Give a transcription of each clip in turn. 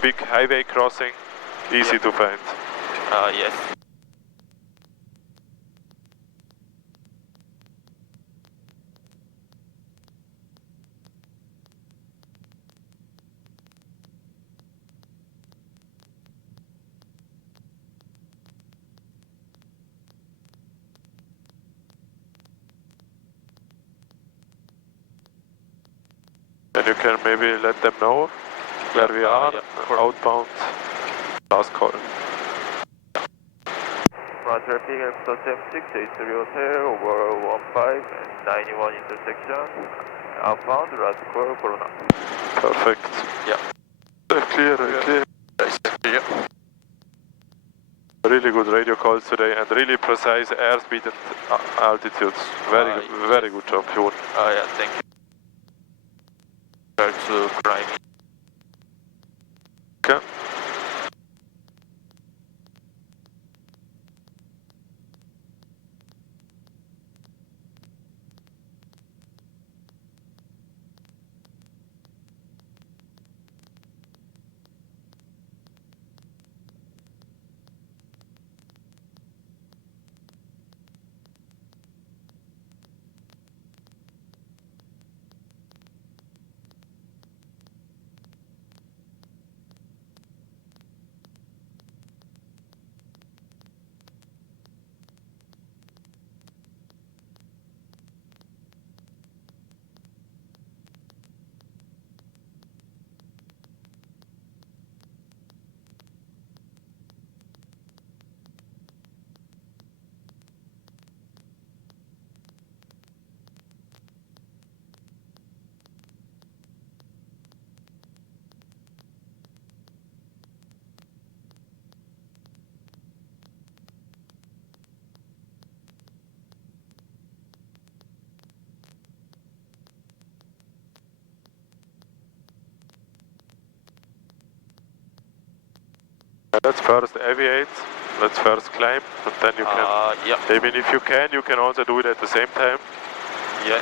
big highway crossing, easy to find. Yes. And you can maybe let them know where we are, outbound, last call. Traffic Express M683 Hotel over 15 and 91 intersection. Outbound, last call, Corona. Perfect. Yeah. Clear, clear. Clear. Really good radio calls today and really precise airspeed and altitudes. Very good job, Hyun. Yeah, thank you. Start to climb. Okay. Let's first aviate, let's first climb, and then you can, yeah. I mean if you can also do it at the same time. Yeah.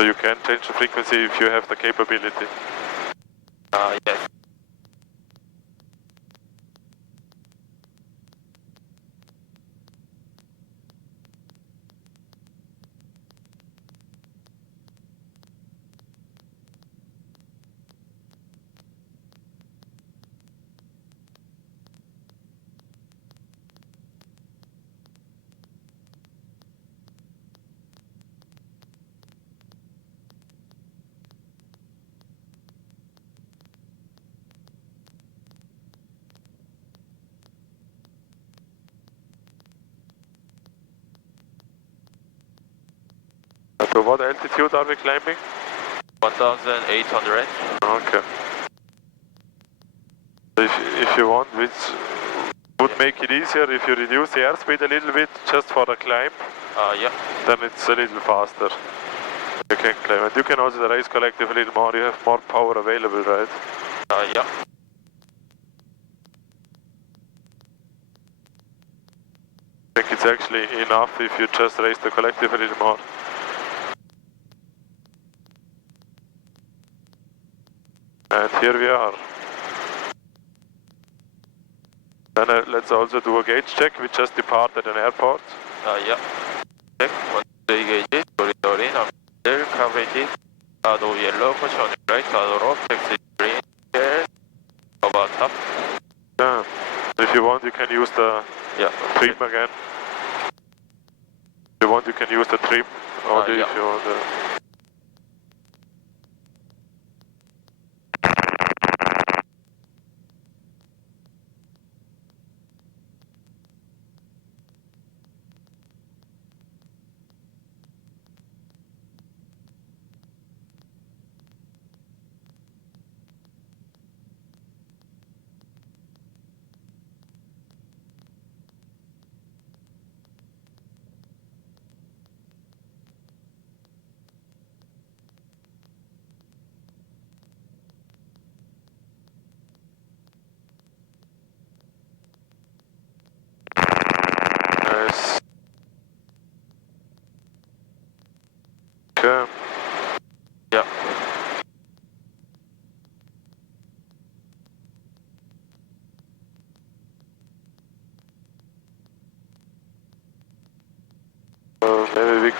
So you can change the frequency if you have the capability. Yes. To what altitude are we climbing? 1,800. Okay. If you want, which would make it easier if you reduce the airspeed a little bit just for the climb. Yeah. Then it's a little faster. You can climb, and you can also raise collective a little more. You have more power available, right? Yeah. I think it's actually enough if you just raise the collective a little more. And here we are. Then let's also do a gauge check. We just departed an airport. Yeah. Check what the gauges, corridor in, there, coverage, no yellow, caution, right, off, taxi green, here, about top. Yeah. If you want, you can use the trim again. If you want, you can use the trim. Only if you want.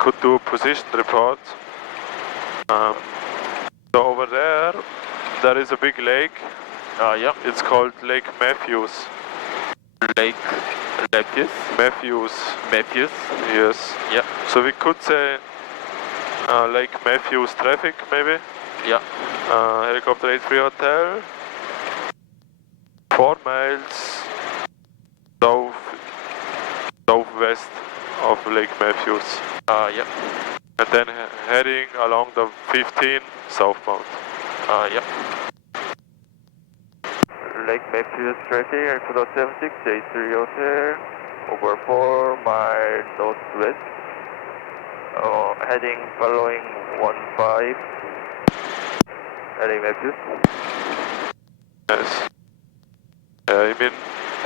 could do a position report. So over there is a big lake. Yeah. It's called Lake Matthews. Lake Matthews. Matthews. Matthews. Yes. Yeah. So we could say Lake Matthews traffic, maybe. Yeah. Helicopter 83 Hotel. 4 miles southwest of Lake Matthews. Yeah. And then heading along the 15 southbound. Yeah. Lake Matthews traffic, Aircraft 76, J3 Hotel, over 4 miles northwest. Heading following 15. Heading Matthews. Yes. I mean,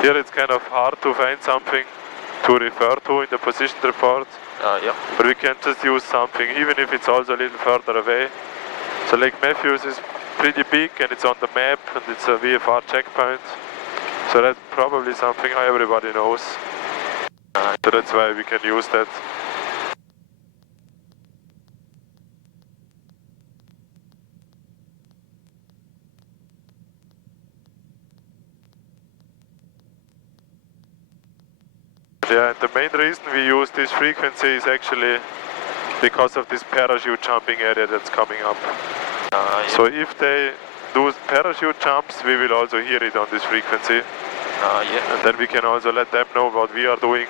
here it's kind of hard to find something to refer to in the position report. Yeah. But we can just use something, even if it's also a little further away. So Lake Matthews is pretty big and it's on the map and it's a VFR checkpoint. So that's probably something everybody knows. So that's why we can use that. Yeah, and the main reason we use this frequency is actually because of this parachute jumping area that's coming up. Yeah. So if they do parachute jumps, we will also hear it on this frequency. Yeah. And then we can also let them know what we are doing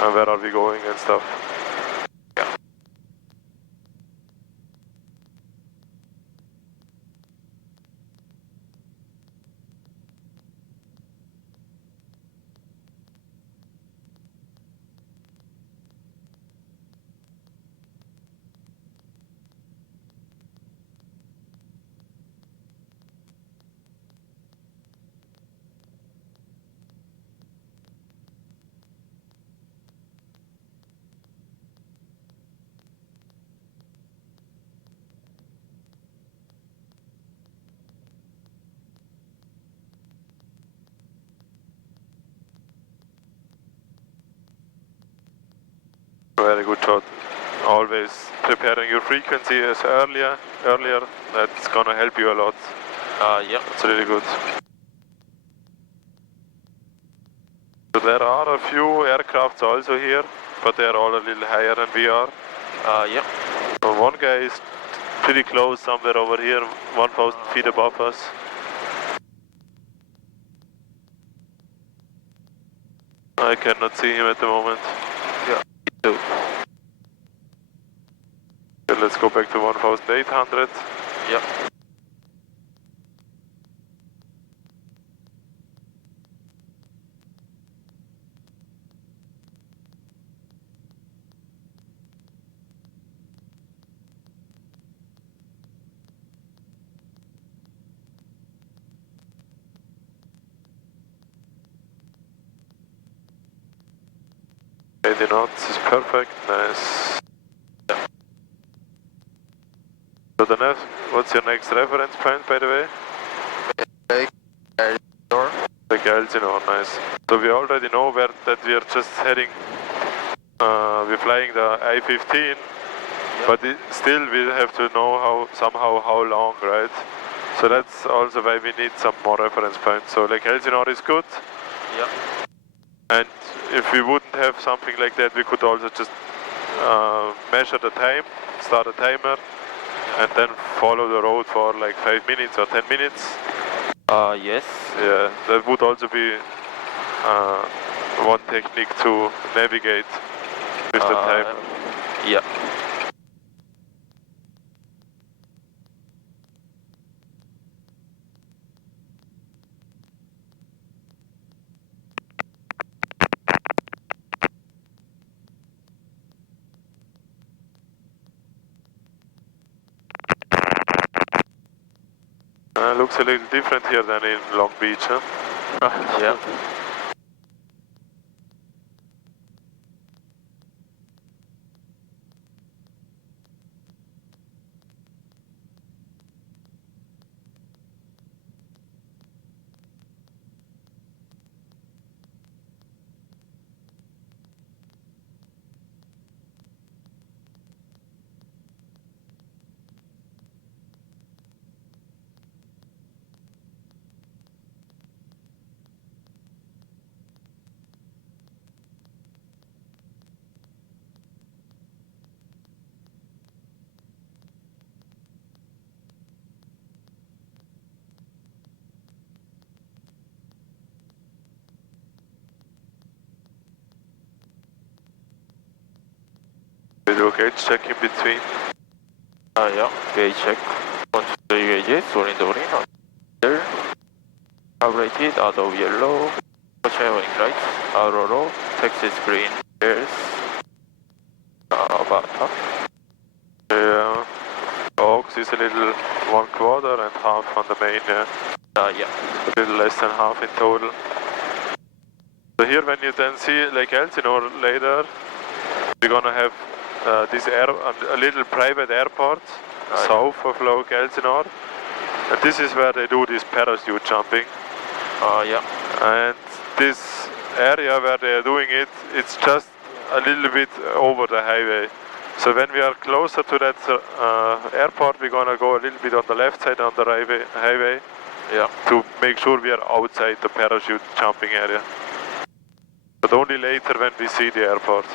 and where are we going and stuff. Yeah. Very good shot. Always preparing your frequency as earlier. That's gonna help you a lot. Yeah. It's really good. So there are a few aircrafts also here, but they are all a little higher than we are. Yeah. So one guy is pretty close, somewhere over here, 1,000 feet above us. I cannot see him at the moment. Yeah. So, Okay, let's go back to 1,800. yeah. The knots is perfect, nice. Yeah. So the next, what's your next reference point, by the way? Lake Elsinore. Lake Elsinore, nice. So we already know where that we are just heading. We're flying the I-15, Yeah. but still we have to know somehow how long, right? So that's also why we need some more reference points. So Lake Elsinore is good. Yeah. And if we wouldn't have something like that, we could also just measure the time, start a timer, and then follow the road for like 5 minutes or 10 minutes. Yes. Yeah, that would also be one technique to navigate with the timer. Yeah. Looks a little different here than in Long Beach, huh? Yeah. We do a gauge check in between. Yeah, gauge check. 1, 2, 3 gauges, rolling the green on middle. Calibrated, out of yellow. Showing right, out of row. Text is green, there's about top. Yeah. Aux is a little 1/4 and half on the main, yeah. Yeah. A little less than half in total. So here when you then see Lake Elsinore later, we're gonna have this a little private airport south of Lake Elsinore. And this is where they do this parachute jumping. Yeah. And this area where they are doing it, it's just a little bit over the highway. So when we are closer to that airport, we're gonna go a little bit on the left side on the highway. Yeah. To make sure we are outside the parachute jumping area. But only later when we see the airport.